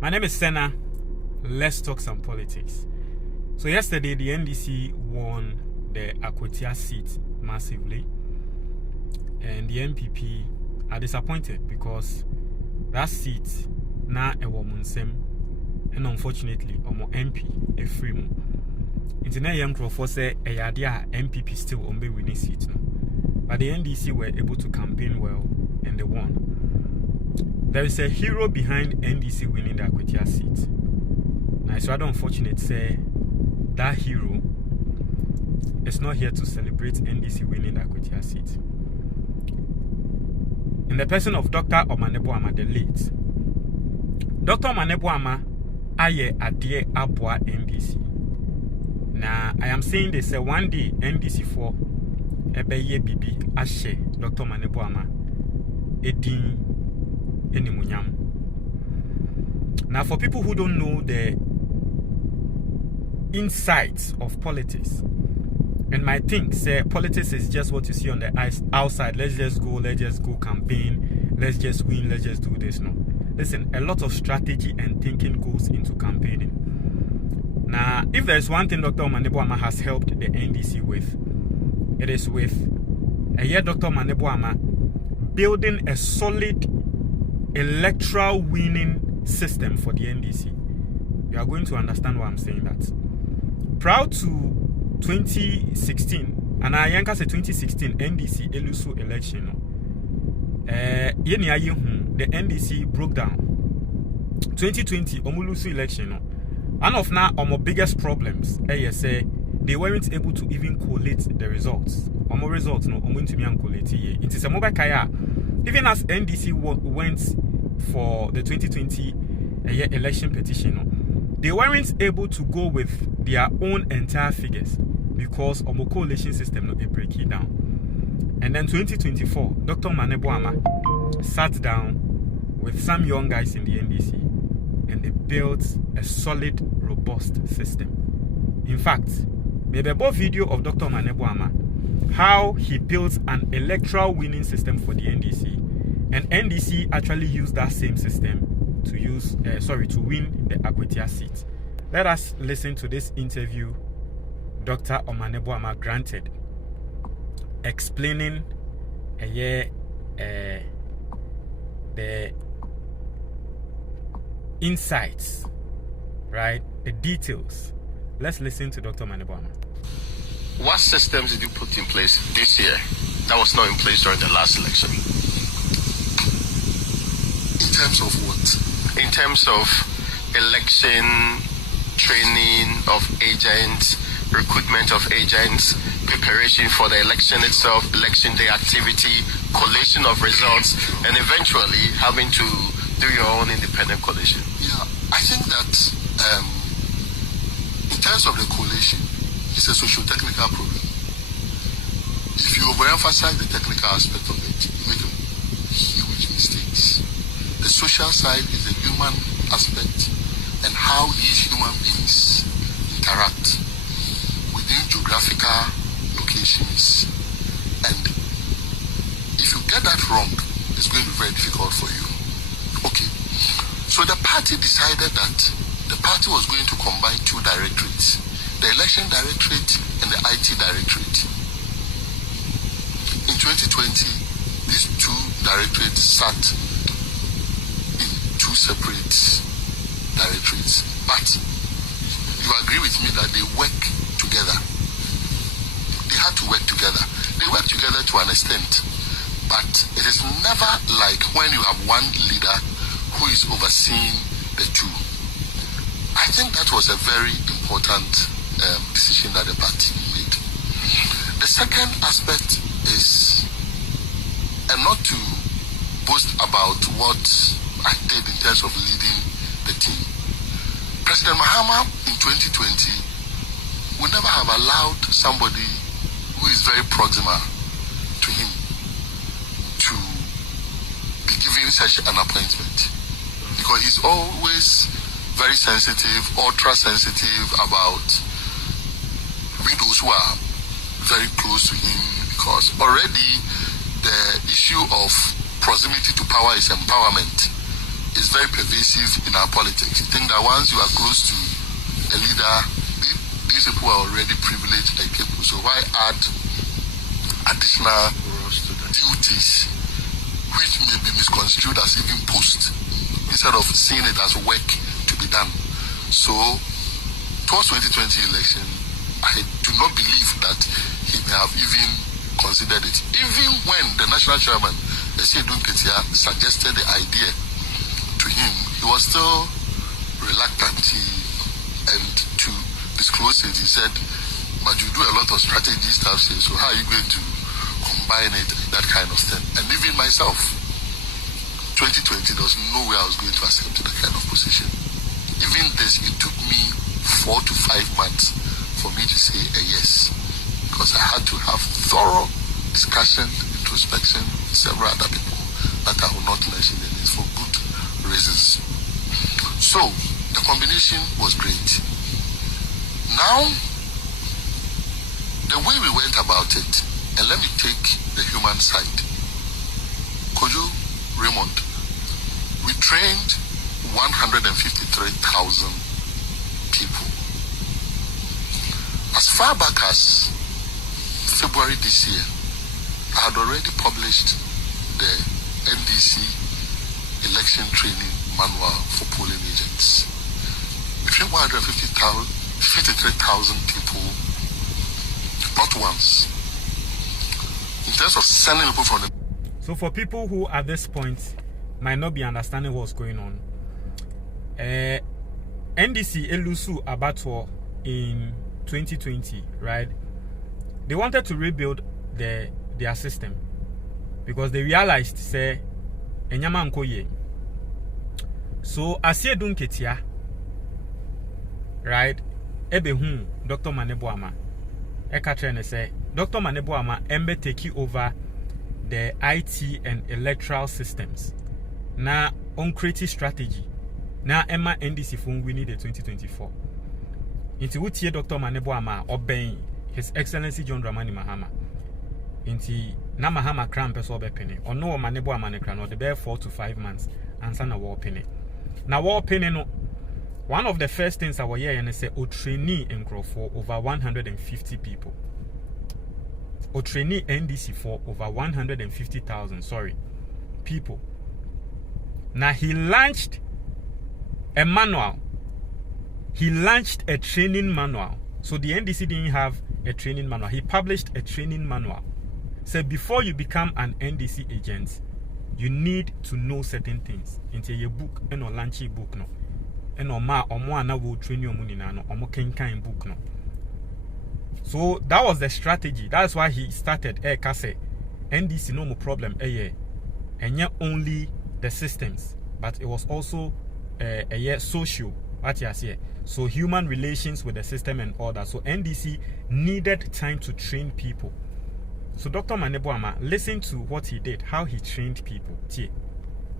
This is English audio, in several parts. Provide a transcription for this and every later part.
My name is Senna. Let's talk some politics. So yesterday, the NDC won the Akwatia seat massively, and the NPP are disappointed because that seat now a woman's and unfortunately, MP a free mo. Internet young Crawford say a idea MPP still on be winning seat, no. But the NDC were able to campaign well and they won. There is a hero behind NDC winning the Akwatia seat. Now it's rather unfortunate say that hero is not here to celebrate NDC winning the Akwatia seat. In the person of Dr. Omaneboama the late. Dr. Omaneboama aye adie abwa NDC. Now I am saying this one day NDC for ebeye bibi ashe Dr. Omaneboama edin enimunyam. Now for people who don't know the insights of politics and might think say politics is just what you see on the outside, let's just go campaign, let's just win, let's just do this. No, listen, a lot of strategy and thinking goes into campaigning. Now if there's one thing Dr. Omaneboama has helped the NDC with, it is with a year Dr. Omaneboama building a solid electoral winning system for the NDC. You are going to understand why I'm saying that. Prior to 2016, and I yanka say 2016 NDC elusu election. The NDC broke down. 2020 omulusu election. One of now our biggest problems, say they weren't able to even collate the results. Our results no to me and collate. It is a mobile kaya. Even as NDC went for the 2020 election petition, they weren't able to go with their own entire figures because of a coalition system not break it down. And then 2024, Dr. Omaneboama sat down with some young guys in the NDC and they built a solid, robust system. In fact, maybe a video of Dr. Omaneboama, how he built an electoral winning system for the NDC, and NDC actually used that same system to win the Akwatia seat. Let us listen to this interview Dr. Omaneboama granted, explaining the insights, right? The details. Let's listen to Dr. Omaneboama. What systems did you put in place this year that was not in place during the last election? In terms of what? In terms of election, training of agents, recruitment of agents, preparation for the election itself, election day activity, collation of results, and eventually having to do your own independent collation. Yeah, I think that in terms of the collation, it's a socio-technical problem. If you overemphasize the technical aspect of it, you make huge mistakes. The social side is the human aspect and how these human beings interact within geographical locations. And if you get that wrong, it's going to be very difficult for you. Okay. So the party decided that the party was going to combine two directorates, the election directorate and the IT directorate. In 2020, these two directorates sat in two separate directorates, but you agree with me that they work together. They had to work together. They work together to an extent, but it is never like when you have one leader who is overseeing the two. I think that was a very important decision that the party made. The second aspect is, and not to boast about what I did in terms of leading the team. President Mahama in 2020 would never have allowed somebody who is very proximal to him to be given such an appointment, because he's always very sensitive, ultra sensitive about widows who are very close to him, because already the issue of proximity to power is empowerment is very pervasive in our politics. You think that once you are close to a leader, these people are already privileged and capable. So why add additional duties which may be misconstrued as even post instead of seeing it as work to be done? So towards 2020 election, I do not believe that he may have even considered it. Even when the national chairman, Akwatia, suggested the idea to him, he was still reluctant and to disclose it. He said, but you do a lot of strategy stuff here, so how are you going to combine it, that kind of thing? And even myself, 2020, there was no way I was going to accept that kind of position. Even this, it took me 4 to 5 months for me to say a yes, because I had to have thorough discussion, introspection with several other people that I will not mention the names for good reasons. So the combination was great. Now, the way we went about it, and let me take the human side. Kojo, Raymond, we trained 153,000 people. As far back as February this year, I had already published the NDC election training manual for polling agents. Between 153,000 people, not once. In terms of sending people from the... So for people who at this point might not be understanding what's going on, NDC Elusu Abattoir in 2020, right? They wanted to rebuild their system because they realized, say, enyama nkoye. So Asiedun Ketia, right? Ebehu Dr. Maneboama. Ekatrene say Dr. Maneboama embe take over the IT and electoral systems. Na on creative strategy. Na Emma NDC phone we need the 2024. Inti wutie Dr. Maneboama obeying His Excellency John Dramani Mahama. Inti na Mahama kram peso be penny. Or no Maneboama ne kran or the bear 4 to 5 months answer na war penny. Na war penny no. One of the first things I was here and say, trainee in for over 150 people. Or trainee NDC for over 150,000, people. Now he launched a manual. He launched a training manual. So the NDC didn't have a training manual. He published a training manual. So before you become an NDC agent, you need to know certain things. Into your book and or launch a book no. And omo will train you no omo kenkan book no. So that was the strategy. That's why he started kase NDC no more problem and yet only the systems, but it was also social what you say. So human relations with the system and all that. So NDC needed time to train people. So Dr. Maneboama, listen to what he did, how he trained people.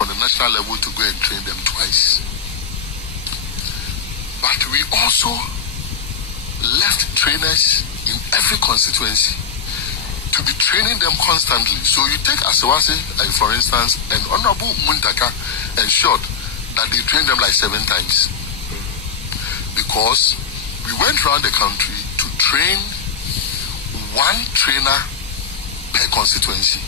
On the national level to go and train them twice. But we also left trainers in every constituency to be training them constantly. So you take Asawase, for instance, and Honorable Muntaka ensured that they trained them like 7 times. Because we went around the country to train 1 trainer per constituency.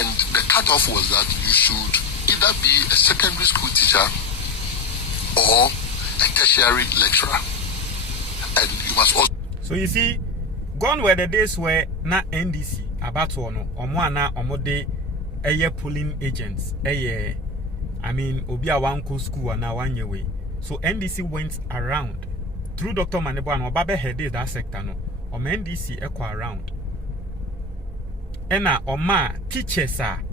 And the cutoff was that you should either be a secondary school teacher or a tertiary lecturer, and you must also. So you see, gone were the days where na NDC Abattoir no omo omode polling agents I mean obia one cool school and now 1 year way. So NDC went around through Dr. Maneboama obabe headed that sector no NDC echo around ena oma teachers are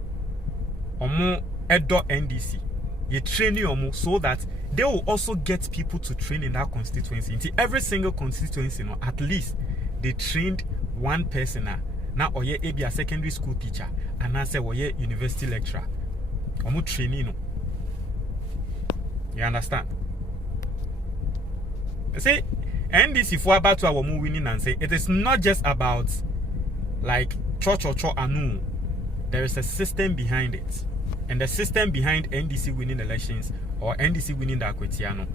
omo edo NDC you train you so that they will also get people to train in that constituency. In every single constituency, at least they trained 1 person. Now, or ye be a secondary school teacher, and I say, or ye university lecturer. Omo training. You understand? Say, NDC for about to our winning and say it is not just about like church or anu. There is a system behind it. And the system behind NDC winning elections or NDC winning the Akwatia no.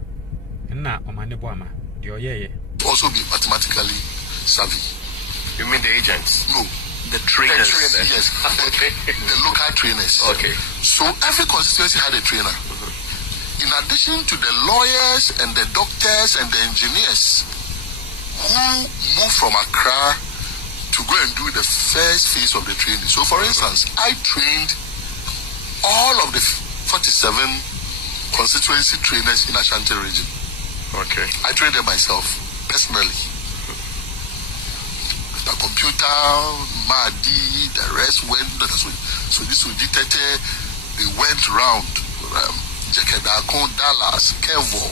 Na Omaneboama, the also be mathematically savvy. You mean the agents? No. The trainers. Yes. The local trainers. Okay. So every constituency had a trainer. In addition to the lawyers and the doctors and the engineers who moved from Accra to go and do the first phase of the training. So for instance, I trained all of the 47 constituency trainers in Ashanti region. Okay. I trained them myself, personally. The computer, Madi, the rest went. So this was dictated. They went round. Jakedakon, Dallas, Kevo,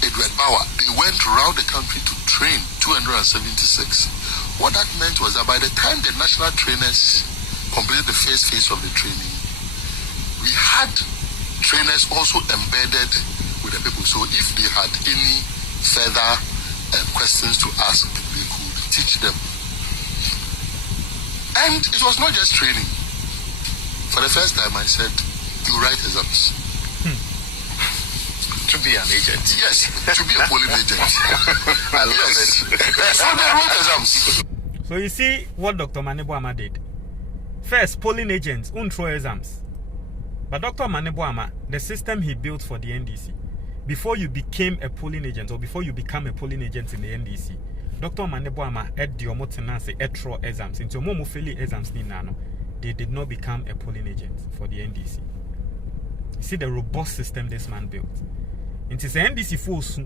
Edward Bauer. They went around the country to train 276. What that meant was that by the time the national trainers completed the first phase of the training, we had trainers also embedded with the people. So if they had any further questions to ask, they could teach them. And it was not just training. For the first time, I said, you write exams. To be an agent. Yes, to be a polling agent. I love it. So they wrote exams. So you see what Dr. Omaneboama did. First, polling agents won't throw exams. But Dr. Omaneboama, the system he built for the NDC, before you became a polling agent or before you become a polling agent in the NDC, Dr. Omaneboama had the omotenance electoral exams. Into momo fairly exams ni nano, they did not become a polling agent for the NDC. You see the robust system this man built. It is NDC force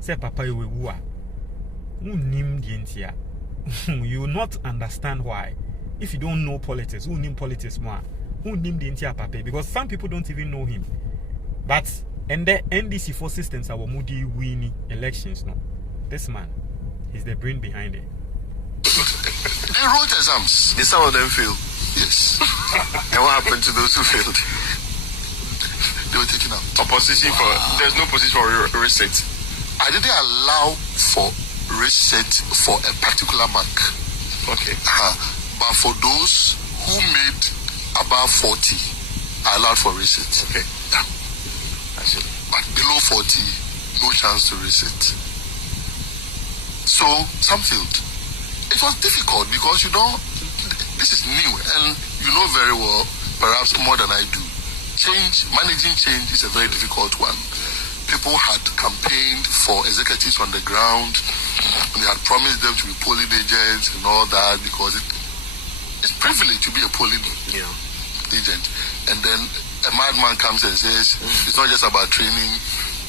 say papa you will nim the entia. You will not understand why. If you don't know politics, who name politics more? Who name the entire papa? Because some people don't even know him. But and the NDC for systems are moody winning elections. No, this man, he's the brain behind it. They wrote exams. Did some of them fail? Yes. And what happened to those who failed? They were taken out. Opposition for there's no position for reset. I didn't allow for reset for a particular bank. Okay. But for those who made above 40, I allowed for reset. Okay. Yeah. Actually. But below 40, no chance to reset. So some failed. It was difficult because this is new and you know very well, perhaps more than I do. Managing change is a very difficult one. People had campaigned for executives on the ground. They had promised them to be polling agents and all that because it's privilege to be a polling agent. And then a madman comes and says, it's not just about training,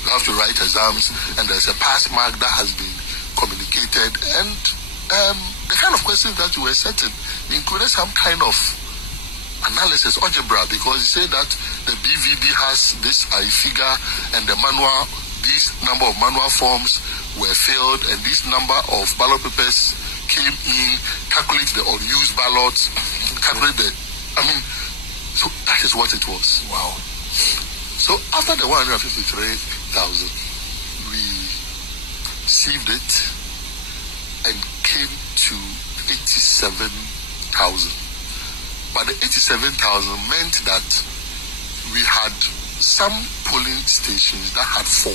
you have to write exams, and there's a pass mark that has been communicated. And the kind of questions that you were setting included some kind of analysis, algebra, because he said that the BVD has this figure and the manual, this number of manual forms were filled and this number of ballot papers came in, calculate the unused ballots, calculate so that is what it was. Wow. So after the 153,000, we received it and came to 87,000. But the 87,000 meant that we had some polling stations that had 4,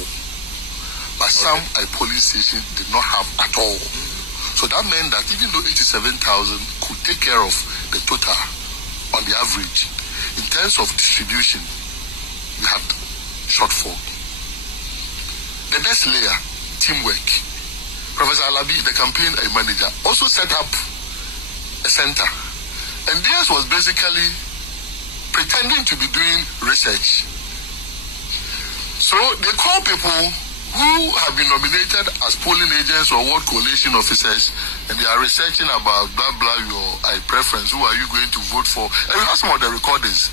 but some polling stations did not have at all. So that meant that even though 87,000 could take care of the total on the average, in terms of distribution, we had shortfall. The next layer, teamwork. Professor Alabi, the campaign manager, also set up a center. And this was basically pretending to be doing research. So they call people who have been nominated as polling agents or ward coalition officers, and they are researching about blah blah your preference. Who are you going to vote for? And we have some of the recordings.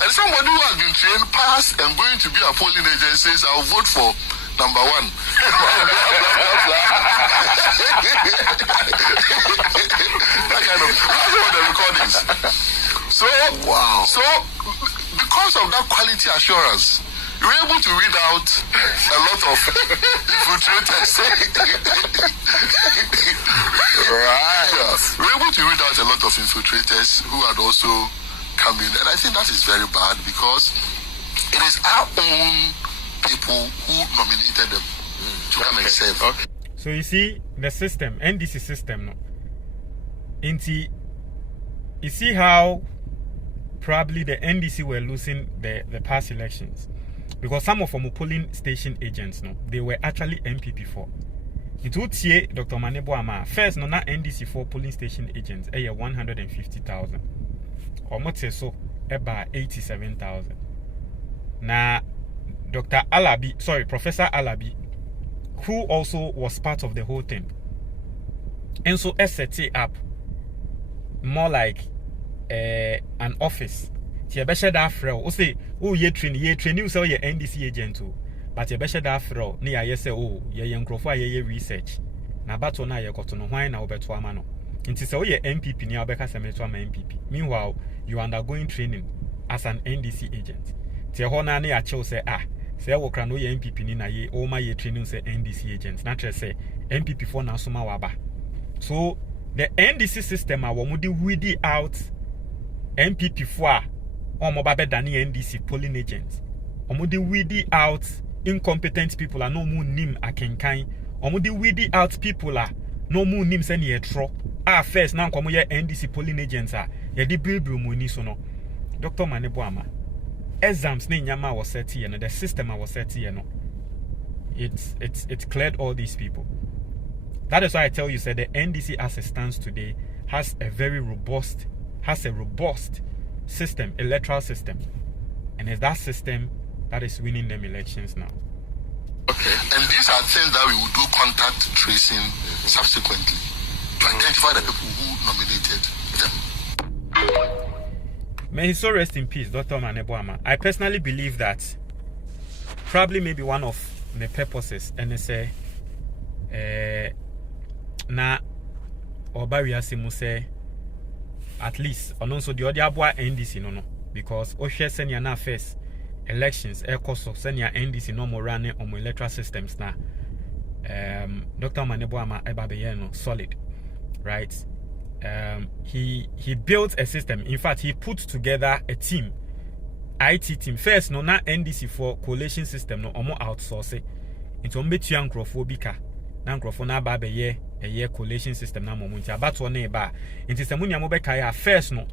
And somebody who has been trained, passed, and going to be a polling agent says, "I'll vote for number 1." That kind of the recordings. So because of that quality assurance, you were able to read out a lot of infiltrators. Right. Yeah. We were able to read out a lot of infiltrators who had also come in. And I think that is very bad because it is our own people who nominated them to come and serve. Okay. So you see the system, NDC system, no. You see how probably the NDC were losing the past elections because some of them polling station agents, no, they were actually MPP for. It would see Dr. Manebo Ama first, no, not NDC for polling station agents, 150,000. Or what say so, about 87,000. Now, Professor Alabi, who also was part of the whole thing, and so set it up more like an office. She better that frail. O say, oh ye train you say ye NDC agent too. But ye better that frail. Ni ye say oh ye young crofo ye research. Na bato na ye koto no why na obeto amano. Inti say oh ye MPP ni obeka se meto ama MPP. Meanwhile, you are undergoing training as an NDC agent. Ti ho na na ya say say wo kra no ye MPP ni na ye o ma ye training say NDC agent. Na tre say MPP for na so ma waba. So the NDC system are womudi weedy out MPP for omobabe dani NDC polling agents. Omudi weedy out incompetent people are no mu nim akenkan. Omudi weedy out people are no mu nim send ye tro. First now komo ye NDC polling agents are ye di bilbil mu ni so no. Dr. Manebo Ama. Exams ne nyama was set here, the system was set here no. It's cleared all these people. That is why I tell you, the NDC as it stands today has a robust system, electoral system. And it's that system that is winning them elections now. Okay. And these are things that we will do contact tracing subsequently to identify the people who nominated them. May he so rest in peace, Dr. Manebo Ama. I personally believe that probably maybe one of the purposes, NSA, na Obaria Simu say at least and also the other boy NDC no because Oshe senior na first elections cost senior NDC no more running on electoral systems na Dr. Manebo Ama Ebabeyeno solid, right? He built a system. In fact, he put together a team, IT team. First, no na NDC for coalition system no omo outsource into mbetu yankrofobika na nkrofo na ba be a coalition system na momunti abato na eba nti semunya mo be kai first no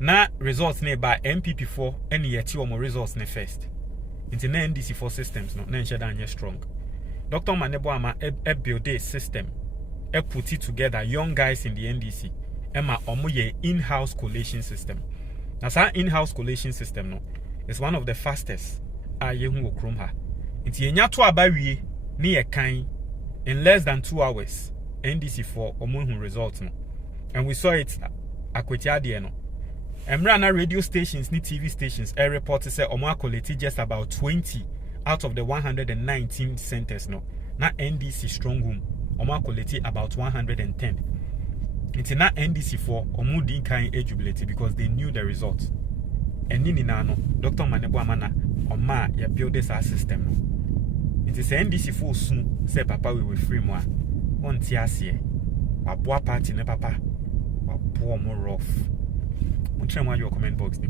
na results na eba MPP4 ene yeti omo results na first nti na NDC4 systems no na nsheda anye strong. Dr. Manebo Ama build a system, put it together young guys in the NDC ema omo ye in-house coalition system. Now that in-house coalition system no is one of the fastest yehu okrom ha nti enya to abawie ni ye kan in less than 2 hours. NDC4 omo results no, and we saw it Akwatia there no. Emrana radio stations ni TV stations report say omo collect just about 20 out of the 119 centers no. Na NDC strong room omo collect about 110. It's not NDC4 omo din kan jubilate because they knew the results. And nini na no Dr. Manebo Ama na oma ya build this system no. It is NDC4 soon say papa we will free more. On tiasie waboa party ne papa waboa mo rough. Mo try your comment box ni.